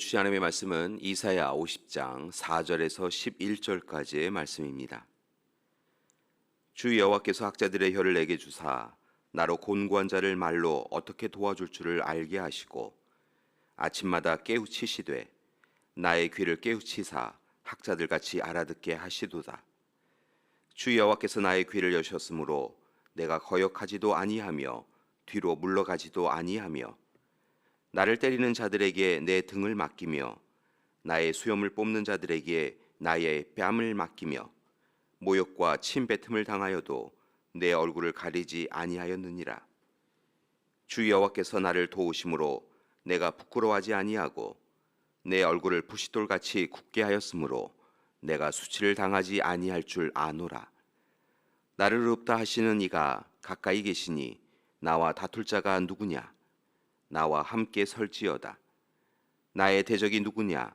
주신 하나님의 말씀은 이사야 50장 4절에서 11절까지의 말씀입니다. 주 여호와께서 학자들의 혀를 내게 주사 나로 곤고한 자를 말로 어떻게 도와줄 줄을 알게 하시고 아침마다 깨우치시되 나의 귀를 깨우치사 학자들같이 알아듣게 하시도다. 주 여호와께서 나의 귀를 여셨으므로 내가 거역하지도 아니하며 뒤로 물러가지도 아니하며 나를 때리는 자들에게 내 등을 맡기며 나의 수염을 뽑는 자들에게 나의 뺨을 맡기며 모욕과 침뱉음을 당하여도 내 얼굴을 가리지 아니하였느니라. 주 여호와께서 나를 도우심으로 내가 부끄러워하지 아니하고 내 얼굴을 부싯돌같이 굳게 하였으므로 내가 수치를 당하지 아니할 줄 아노라. 나를 의롭다 하시는 이가 가까이 계시니 나와 다툴 자가 누구냐? 나와 함께 설지어다. 나의 대적이 누구냐?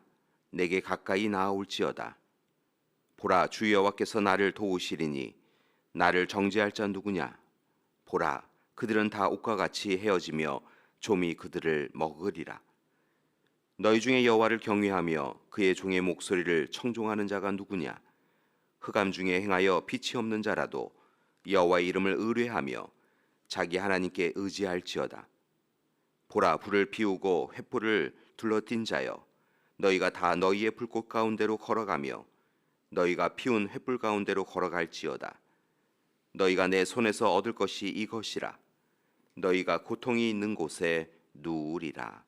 내게 가까이 나아올지어다. 보라, 주 여호와께서 나를 도우시리니 나를 정죄할 자 누구냐? 보라, 그들은 다 옷과 같이 헤어지며 좀이 그들을 먹으리라. 너희 중에 여호와를 경외하며 그의 종의 목소리를 청종하는 자가 누구냐? 흑암 중에 행하여 빛이 없는 자라도 여호와의 이름을 의뢰하며 자기 하나님께 의지할지어다. 보라, 불을 피우고 횃불을 둘러띤 자여, 너희가 다 너희의 불꽃 가운데로 걸어가며 너희가 피운 횃불 가운데로 걸어갈지어다. 너희가 내 손에서 얻을 것이 이것이라. 너희가 고통이 있는 곳에 누우리라.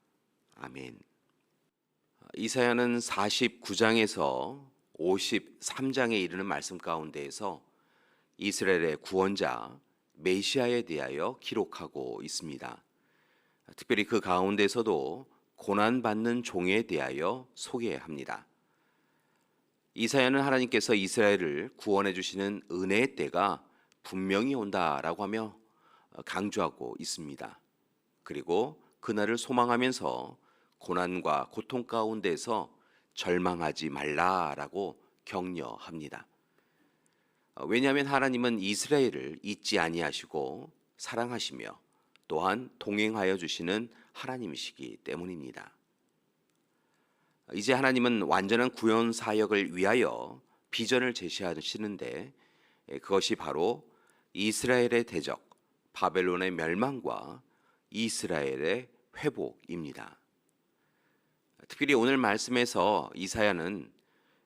아멘. 이사야는 49장에서 53장에 이르는 말씀 가운데에서 이스라엘의 구원자 메시아에 대하여 기록하고 있습니다. 특별히 그 가운데서도 고난받는 종에 대하여 소개합니다. 이사야는 하나님께서 이스라엘을 구원해 주시는 은혜의 때가 분명히 온다라고 하며 강조하고 있습니다. 그리고 그날을 소망하면서 고난과 고통 가운데서 절망하지 말라라고 격려합니다. 왜냐하면 하나님은 이스라엘을 잊지 아니하시고 사랑하시며 또한 동행하여 주시는 하나님이시기 때문입니다. 이제 하나님은 완전한 구원 사역을 위하여 비전을 제시하시는데 그것이 바로 이스라엘의 대적 바벨론의 멸망과 이스라엘의 회복입니다. 특별히 오늘 말씀에서 이사야는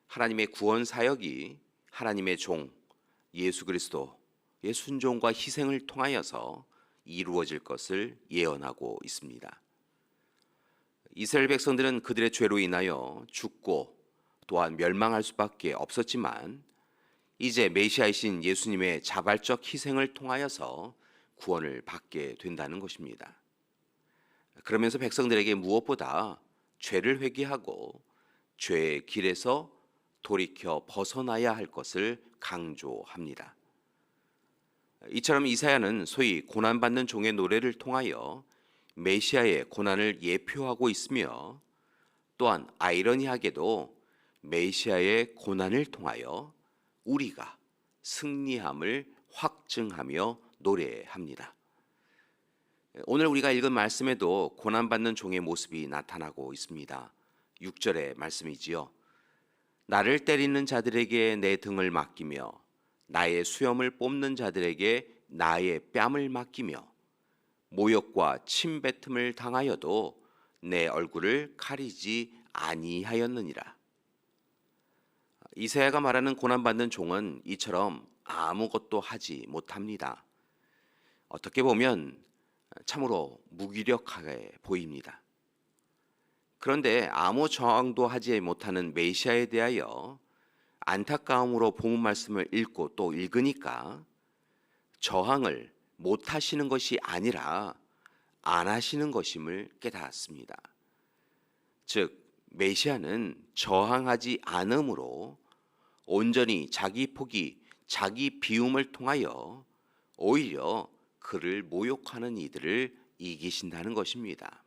하나님의 구원 사역이 하나님의 종 예수 그리스도의 순종과 희생을 통하여서 이루어질 것을 예언하고 있습니다. 이스라엘 백성들은 그들의 죄로 인하여 죽고 또한 멸망할 수밖에 없었지만 이제 메시아이신 예수님의 자발적 희생을 통하여서 구원을 받게 된다는 것입니다. 그러면서 백성들에게 무엇보다 죄를 회개하고 죄의 길에서 돌이켜 벗어나야 할 것을 강조합니다. 이처럼 이사야는 소위 고난받는 종의 노래를 통하여 메시아의 고난을 예표하고 있으며 또한 아이러니하게도 메시아의 고난을 통하여 우리가 승리함을 확증하며 노래합니다. 오늘 우리가 읽은 말씀에도 고난받는 종의 모습이 나타나고 있습니다. 6절의 말씀이지요. 나를 때리는 자들에게 내 등을 맡기며 나의 수염을 뽑는 자들에게 나의 뺨을 맡기며 모욕과 침뱉음을 당하여도 내 얼굴을 가리지 아니하였느니라. 이사야가 말하는 고난받는 종은 이처럼 아무것도 하지 못합니다. 어떻게 보면 참으로 무기력하게 보입니다. 그런데 아무 저항도 하지 못하는 메시아에 대하여 안타까움으로 본문 말씀을 읽고 또 읽으니까 저항을 못 하시는 것이 아니라 안 하시는 것임을 깨달았습니다. 즉 메시아는 저항하지 않음으로 온전히 자기 포기, 자기 비움을 통하여 오히려 그를 모욕하는 이들을 이기신다는 것입니다.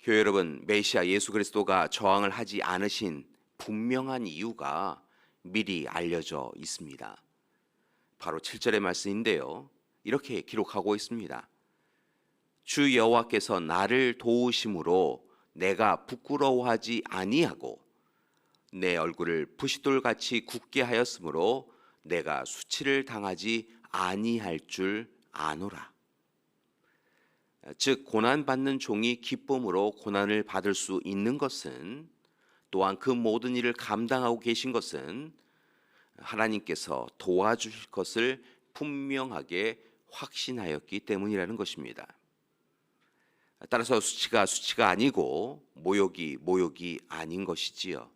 교회 여러분, 메시아 예수 그리스도가 저항을 하지 않으신 분명한 이유가 미리 알려져 있습니다. 바로 7절의 말씀인데요. 이렇게 기록하고 있습니다. 주 여호와께서 나를 도우심으로 내가 부끄러워하지 아니하고 내 얼굴을 부싯돌같이 굳게 하였으므로 내가 수치를 당하지 아니할 줄 아노라. 즉 고난받는 종이 기쁨으로 고난을 받을 수 있는 것은, 또한 그 모든 일을 감당하고 계신 것은 하나님께서 도와주실 것을 분명하게 확신하였기 때문이라는 것입니다. 따라서 수치가 아니고 모욕이 아닌 것이지요.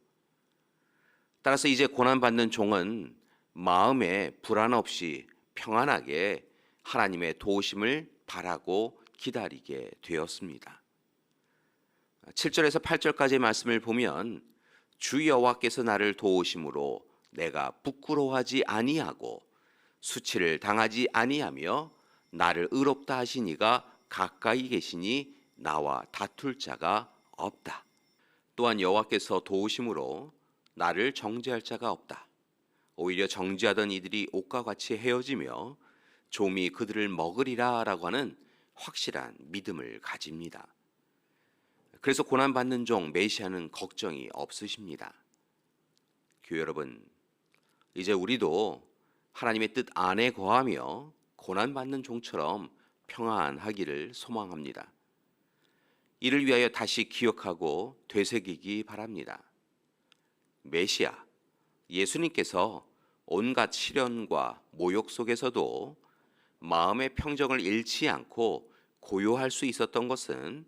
따라서 이제 고난받는 종은 마음에 불안 없이 평안하게 하나님의 도우심을 바라고 기다리게 되었습니다. 7절에서 8절까지의 말씀을 보면 주 여호와께서 나를 도우심으로 내가 부끄러워하지 아니하고 수치를 당하지 아니하며 나를 의롭다 하신 이가 가까이 계시니 나와 다툴 자가 없다. 또한 여호와께서 도우심으로 나를 정죄할 자가 없다. 오히려 정죄하던 이들이 옥과 같이 헤어지며 좀이 그들을 먹으리라 라고 하는 확실한 믿음을 가집니다. 그래서 고난받는 종 메시아는 걱정이 없으십니다. 교회 여러분, 이제 우리도 하나님의 뜻 안에 거하며 고난받는 종처럼 평안하기를 소망합니다. 이를 위하여 다시 기억하고 되새기기 바랍니다. 메시아, 예수님께서 온갖 시련과 모욕 속에서도 마음의 평정을 잃지 않고 고요할 수 있었던 것은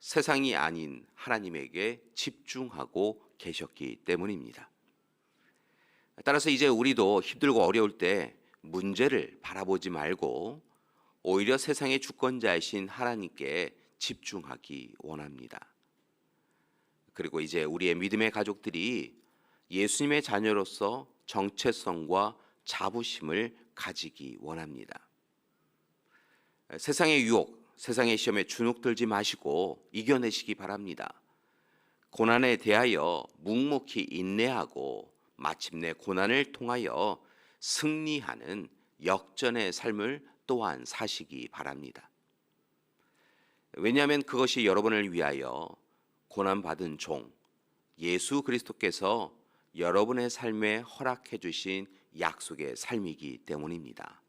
세상이 아닌 하나님에게 집중하고 계셨기 때문입니다. 따라서 이제 우리도 힘들고 어려울 때 문제를 바라보지 말고 오히려 세상의 주권자이신 하나님께 집중하기 원합니다. 그리고 이제 우리의 믿음의 가족들이 예수님의 자녀로서 정체성과 자부심을 가지기 원합니다. 세상의 유혹, 세상의 시험에 주눅들지 마시고 이겨내시기 바랍니다. 고난에 대하여 묵묵히 인내하고 마침내 고난을 통하여 승리하는 역전의 삶을 또한 사시기 바랍니다. 왜냐하면 그것이 여러분을 위하여 고난받은 종 예수 그리스도께서 여러분의 삶에 허락해 주신 약속의 삶이기 때문입니다.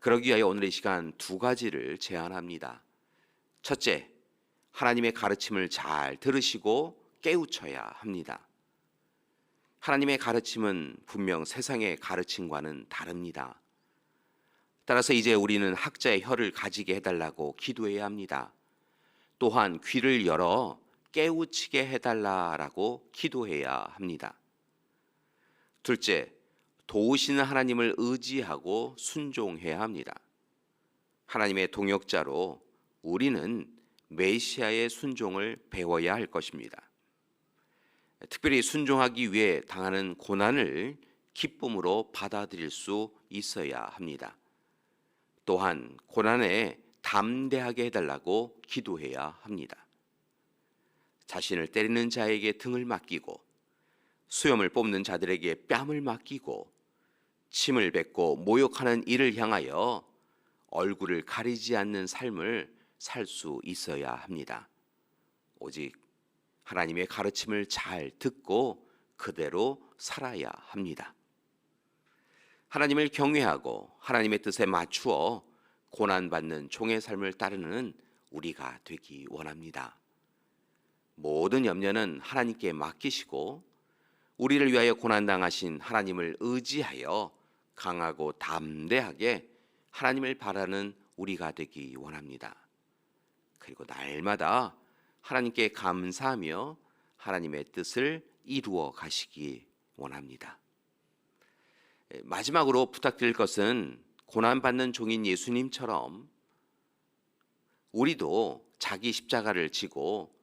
그러기 위하여 오늘 이 시간 두 가지를 제안합니다. 첫째, 하나님의 가르침을 잘 들으시고 깨우쳐야 합니다. 하나님의 가르침은 분명 세상의 가르침과는 다릅니다. 따라서 이제 우리는 학자의 혀를 가지게 해달라고 기도해야 합니다. 또한 귀를 열어 깨우치게 해달라고 기도해야 합니다. 둘째, 도우시는 하나님을 의지하고 순종해야 합니다. 하나님의 동역자로 우리는 메시아의 순종을 배워야 할 것입니다. 특별히 순종하기 위해 당하는 고난을 기쁨으로 받아들일 수 있어야 합니다. 또한 고난에 담대하게 해달라고 기도해야 합니다. 자신을 때리는 자에게 등을 맡기고 수염을 뽑는 자들에게 뺨을 맡기고 침을 뱉고 모욕하는 이를 향하여 얼굴을 가리지 않는 삶을 살 수 있어야 합니다. 오직 하나님의 가르침을 잘 듣고 그대로 살아야 합니다. 하나님을 경외하고 하나님의 뜻에 맞추어 고난받는 종의 삶을 따르는 우리가 되기 원합니다. 모든 염려는 하나님께 맡기시고 우리를 위하여 고난당하신 하나님을 의지하여 강하고 담대하게 하나님을 바라는 우리가 되기 원합니다. 그리고 날마다 하나님께 감사하며 하나님의 뜻을 이루어 가시기 원합니다. 마지막으로 부탁드릴 것은 고난받는 종인 예수님처럼 우리도 자기 십자가를 지고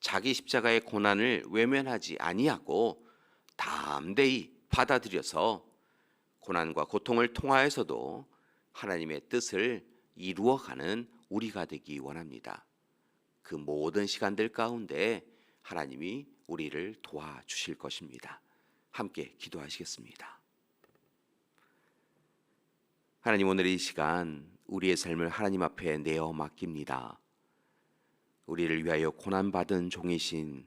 자기 십자가의 고난을 외면하지 아니하고 담대히 받아들여서 고난과 고통을 통하여서도 하나님의 뜻을 이루어가는 우리가 되기 원합니다. 그 모든 시간들 가운데 하나님이 우리를 도와주실 것입니다. 함께 기도하시겠습니다. 하나님, 오늘 이 시간 우리의 삶을 하나님 앞에 내어 맡깁니다. 우리를 위하여 고난받은 종이신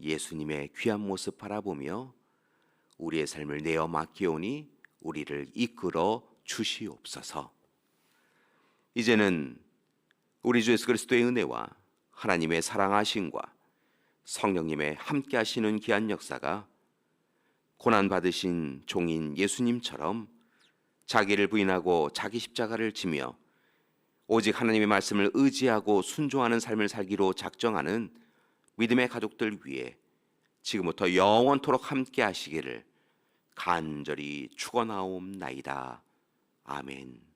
예수님의 귀한 모습 바라보며 우리의 삶을 내어 맡기오니 우리를 이끌어 주시옵소서. 이제는 우리 주 예수 그리스도의 은혜와 하나님의 사랑하심과 성령님의 함께 하시는 귀한 역사가 고난받으신 종인 예수님처럼 자기를 부인하고 자기 십자가를 지며 오직 하나님의 말씀을 의지하고 순종하는 삶을 살기로 작정하는 믿음의 가족들 위해 지금부터 영원토록 함께 하시기를 간절히 축원하옵나이다. 아멘.